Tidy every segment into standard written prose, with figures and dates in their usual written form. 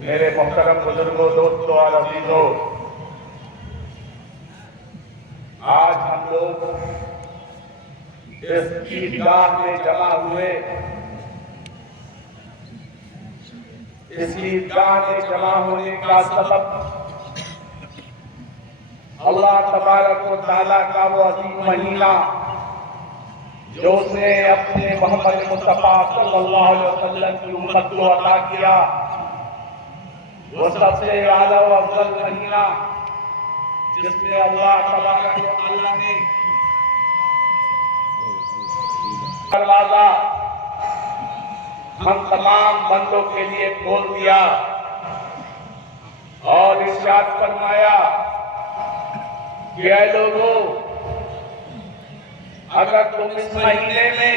میرے محترم بزرگوں، دوستوں اور عزیزوں، آج ہم لوگ اس عیدگاہ میں جمع ہوئے، اس عیدگاہ میں جمع ہونے کا سبب اللہ تبارک و تعالیٰ کا وہ عظیم مہینہ جو اس نے اپنے محمد مصطفیٰ صلی اللہ علیہ وسلم کی امت کو عطا کیا، وہ سب سے اعلیٰ و افضل مہینہ جس میں اللہ تبارک و تعالیٰ نے دروازہ ہم تمام بندوں کے لیے کھول دیا اور ارشاد فرمایا کہ اے لوگوں، اگر تم اس مہینے میں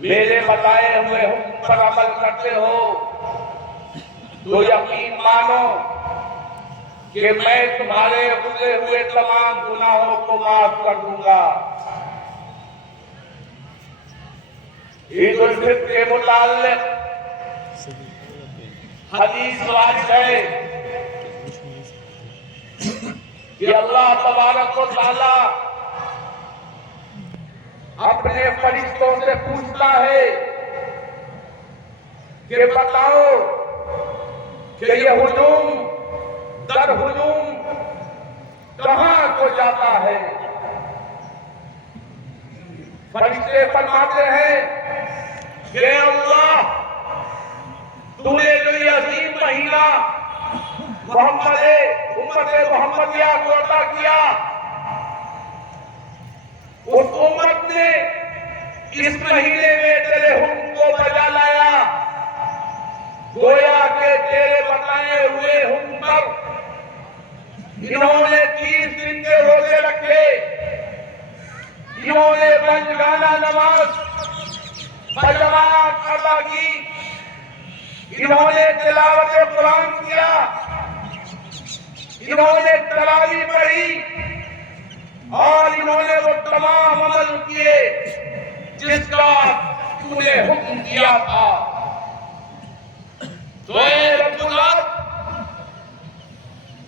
میرے بتائے ہوئے حکم پر عمل کرتے ہو تو یقین مانو کہ میں تمہارے گزرے ہوئے تمام گناہوں کو معاف کر دوں گا۔ عید الفطر کے متعلق حدیث واضح ہے کہ اللہ تبارک و تعالیٰ اپنے فرشتوں سے پوچھتا ہے کہ بتاؤ کہ یہ ہجوم در ہجوم کہاں کو جاتا ہے؟ فرشتے فرماتے ہیں کہ اللہ، تو نے جو یہ عظیم مہینہ امت محمدیہ کو عطا کیا، اس امت نے اس مہینے میں تیرے حکم کو بجا لایا، گویا کہ تیرے بتائے ہوئے حکم پر انہوں نے 30 دن کے روزے رکھے، انہوں نے پنجگانہ نماز بجماعت ادا کی، انہوں نے تلاوت قرآن کیا، انہوں نے تراویح پڑھی اور انہوں نے وہ تمام عمل کیے جس کا تو نے حکم دیا تھا۔ تو اے رب العزت،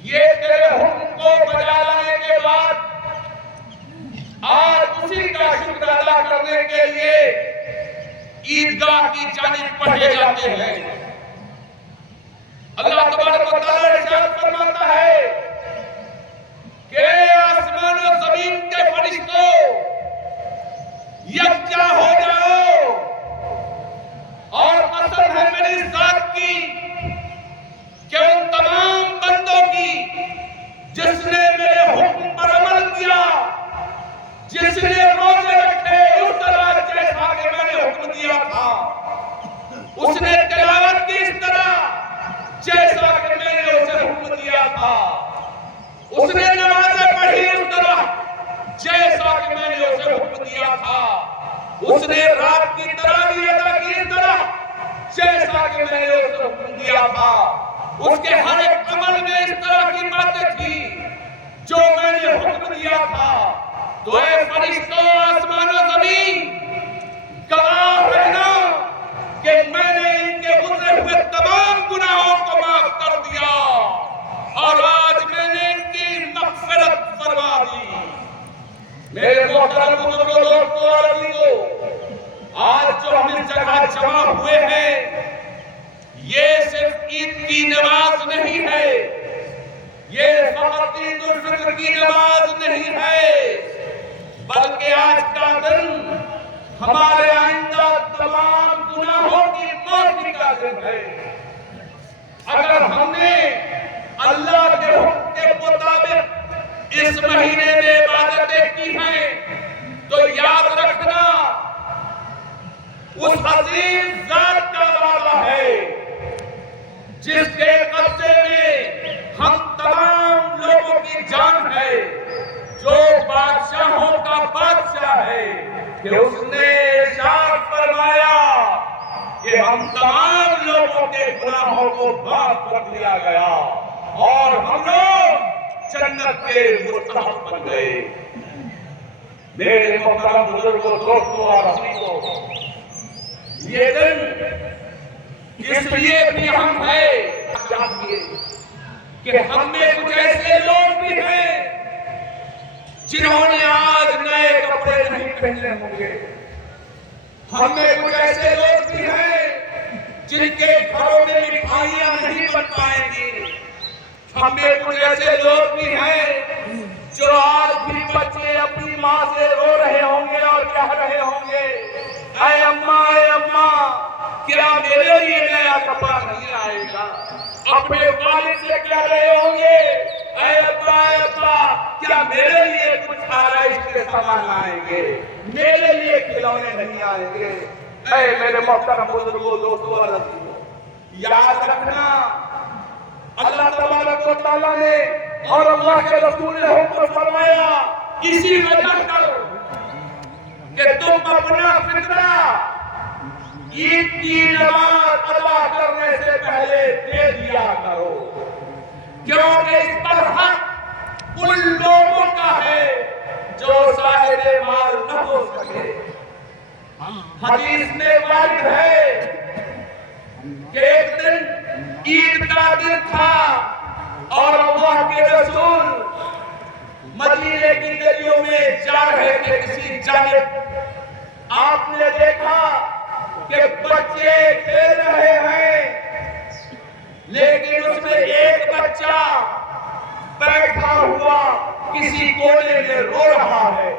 یہ تیرے حکم کو بجا لانے کے بعد آج اسی کا شکر ادا کرنے کے لیے عیدگاہ کی جانب پڑھے جاتے ہیں۔ اللہ تبارک و تعالیٰ ارشاد فرماتا ہے کہ آسمان و زمین کے فرشتوں یکجا ہو جاؤ، اور قسم ہے میری ذات کی کہ ان تمام بندوں کی جس نے میرے حکم پر عمل کیا، جس نے روزے رکھے اس طرح جیسا کہ میں نے حکم دیا تھا، اس نے تلاوت کی اس طرح جیسا کہ میں نے اسے حکم دیا تھا، اس نے نمازیں پڑھی اس طرح جیسا کہ میں نے اسے حکم دیا تھا، اس نے رات کی تراویح ادا کی اس طرح جیسا کہ میں نے اسے حکم دیا تھا، اس کے ہر ایک عمل میں اس طرح کی باتیں تھی جو میں نے حکم دیا تھا۔ تو اے فرشتوں، آسمان و زمین، گواہ رہنا کہ میں نے ان کے گزرے ہوئے تمام گناہوں کو معاف کر دیا اور آج میں نے ان کی مغفرت فرما دی۔ میرے محترم بزرگوں، دوستوں اور عزیزوں، آج جو ہم اس جگہ جمع ہوئے ہیں، یہ صرف عید کی نماز نہیں ہے، یہ فقط عید الفطر کی نماز نہیں ہے، بلکہ آج کا دن ہمارے آئندہ تمام گناہوں کی معافی کا دن ہے۔ اگر ہم نے اللہ کے حکم کے مطابق اس مہینے میں عبادتیں کی ہیں تو یاد رکھنا اس عظیم ذات کا وعدہ ہے جس کے قبضے میں ہم تمام لوگوں کی جان ہے، جو بادشاہوں کا بادشاہ ہے، کہ اس نے ارشاد فرمایا کہ ہم تمام لوگوں کے گناہوں کو معاف کر دیا گیا اور ہم لوگ جنت کے مستحق بن گئے۔ میرے محترم بزرگوں، دوستوں اور عزیزوں، یہ دن اس لیے بھی ہم ہے چاہیے کہ ہم میں کچھ ایسے لوگ بھی ہیں جنہوں نے آج نئے کپڑے نہیں پہنے ہوں گے. ہم میں کچھ ایسے لوگ بھی ہیں جن کے گھروں میں مٹھائیاں نہیں بن پائیں گی. ہم میں کچھ ایسے لوگ بھی ہیں جو آج بھی بچے اپنی ماں سے رو رہے ہوں گے اور کہہ رہے ہوں گے اے اماں کیا میرے لیے نیا کپڑا نہیں آئے گا. اپنے والد سے کہہ رہے ہوں گے اے ابا کیا میرے لیے کچھ آرائش کے سامان آئیں گے, میرے لیے کھلونے نہیں آئیں گے. اے میرے محترم بزرگوں, دوستوں اور عزیزوں, یاد رکھنا اللہ تبارک و تعالیٰ نے اور اللہ کے رسول نے حکم فرمایا اسی وجہ کرو کہ تم اپنا فطرہ عید کی نماز ادا کرنے سے پہلے دے دیا کرو, کیونکہ اس پر حق ان لوگوں کا ہے جو صاحب مال نہ ہو سکے. حدیث میں وارد ہے کہ ایک دن عید کا دن تھا اور اللہ کے رسول مدینے کی گلیوں میں جا رہے تھے کسی جانب. آپ نے دیکھا کہ بچے کھیل رہے ہیں لیکن اس میں ایک بچہ بیٹھا ہوا کسی کونے میں رو رہا ہے.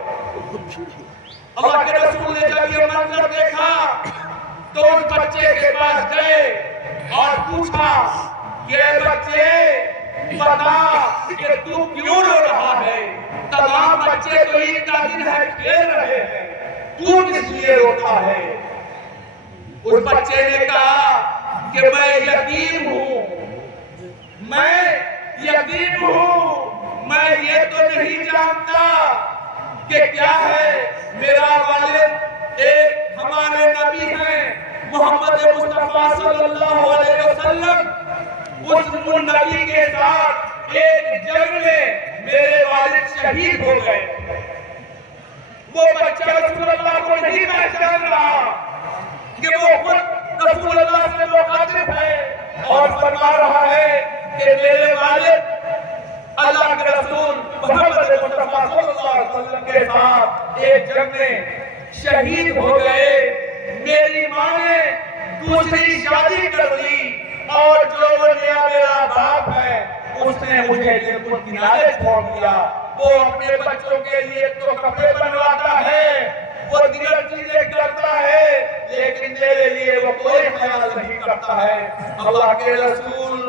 اللہ کے رسول نے جب یہ منظر دیکھا تو اس بچے کے پاس گئے اور پوچھا کہ اے بچے بتا کہ تو کیوں رو رہا ہے, تمام بچے تو عید کا دن ہے کھیل رہے ہیں, تو کس لیے روتا ہے. اس بچے نے کہا کہ میں یتیم ہوں, میں یہ تو نہیں جانتا کہ کیا ہے. میرا والد ایک ہمارے نبی ہیں محمد مصطفیٰ صلی اللہ علیہ وسلم, اس نبی کے ساتھ ایک جنگ میں میرے والد شہید ہو گئے. وہ بچہ رسول اللہ کو نہیں پہچان رہا کہ وہ خود رسول اللہ سے مخاطب ہے اور فرما رہا ہے کہ میرے والد اللہ کے رسول محمد مصطفیٰ صلی اللہ علیہ وسلم کے ساتھ ایک جنگ میں شہید ہو گئے. میری ماں نے دوسری شادی کر دی اور جو نیا میرا باپ ہے اس نے مجھے بالکل کنارے چھوڑ دیا. وہ اپنے بچوں کے لیے تو کپڑے بنواتا ہے, وہ دیگر چیزیں کرتا ہے, لیکن میرے لیے وہ کوئی خیال نہیں کرتا ہے. اللہ کے رسول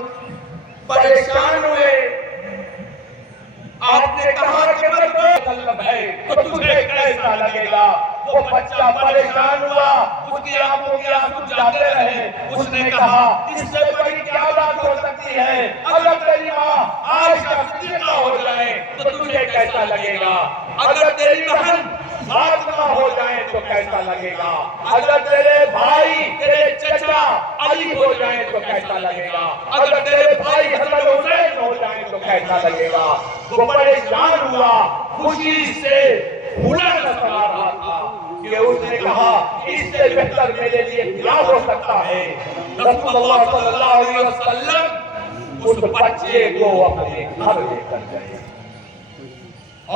پریشان ہوئے. آپ نے کہا کہ مطلب ہے تو تجھے کیسا لگے گا. وہ بچہ پریشان ہوا, اس کی آنکھوں کے آنسو جاتے رہے. اس نے کہا اس سے بڑی کیا بات ہو سکتی ہے, اگر تیری ماں عائشہ صدیقہ ہو جائے تو تجھے کیسا لگے گا, اگر تیری بہن فاطمہ ہو جائے تو کیسا لگے گا, اگر تیرے بھائی تیرے چچا علی ہو جائیں تو کیسا لگے گا, اگر تیرے بھائی حضرت حسین ہو جائیں تو کیسا لگے گا. وہ پریشان ہوا, خوشی سے بھولا نہ سما رہا تھا کہ اس نے کہا اس سے بہتر میرے لیے کیا ہو سکتا ہے. رسول اللہ صلی اللہ علیہ وسلم اس بچے کو اپنے گھر لے کر گئے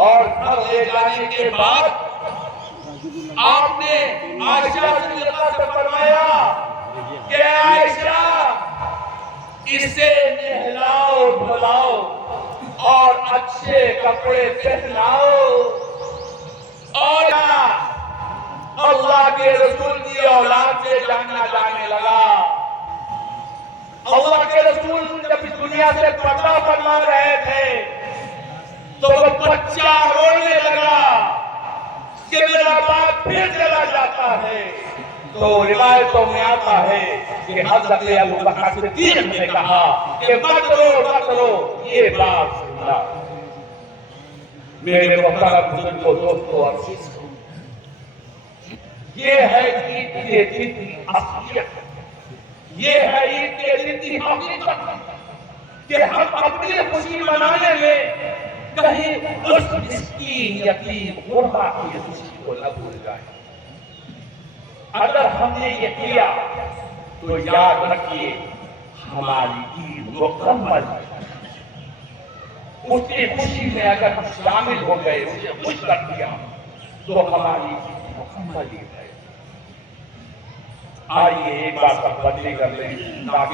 اور گھر لے جانے کے بعد آپ نے عائشہ صدیقہ سے فرمایا کہ عائشہ اسے نہلاؤ دھلاؤ اور اچھے کپڑے پہناؤ. اور اللہ کے رسول کی اولاد سے جانا جانے لگا. اللہ کے رسول جب اس دنیا سے پردہ فرما رہے تھے تو وہ بچہ رونے لگا کہ میرا باپ پھر چلا جاتا ہے. تو روایتوں میں آتا ہے کہ حضرت ابو بکر صدیق نے کہا کہ مت رو, یہ بات سننا. میرے محترم بزرگوں, دوستوں اور عزیزوں, یہ ہے عید کے دن کی اصلیت, یہ ہے عید کے دن کی حقیقت کہ ہم اپنی خوشی منانے میں کہیں اس مسکین یتیم غربا کی خوشی کو نہ بھول جائیں. اگر ہم نے یہ کیا تو یاد رکھیے ہماری عید مکمل ہے۔ اس کی خوشی میں اگر ہم شامل ہو گئے، اسے خوش کر دیا تو ہماری عید مکمل ہے۔ آئیے ایک بار سب بندی کر لیں تاکہ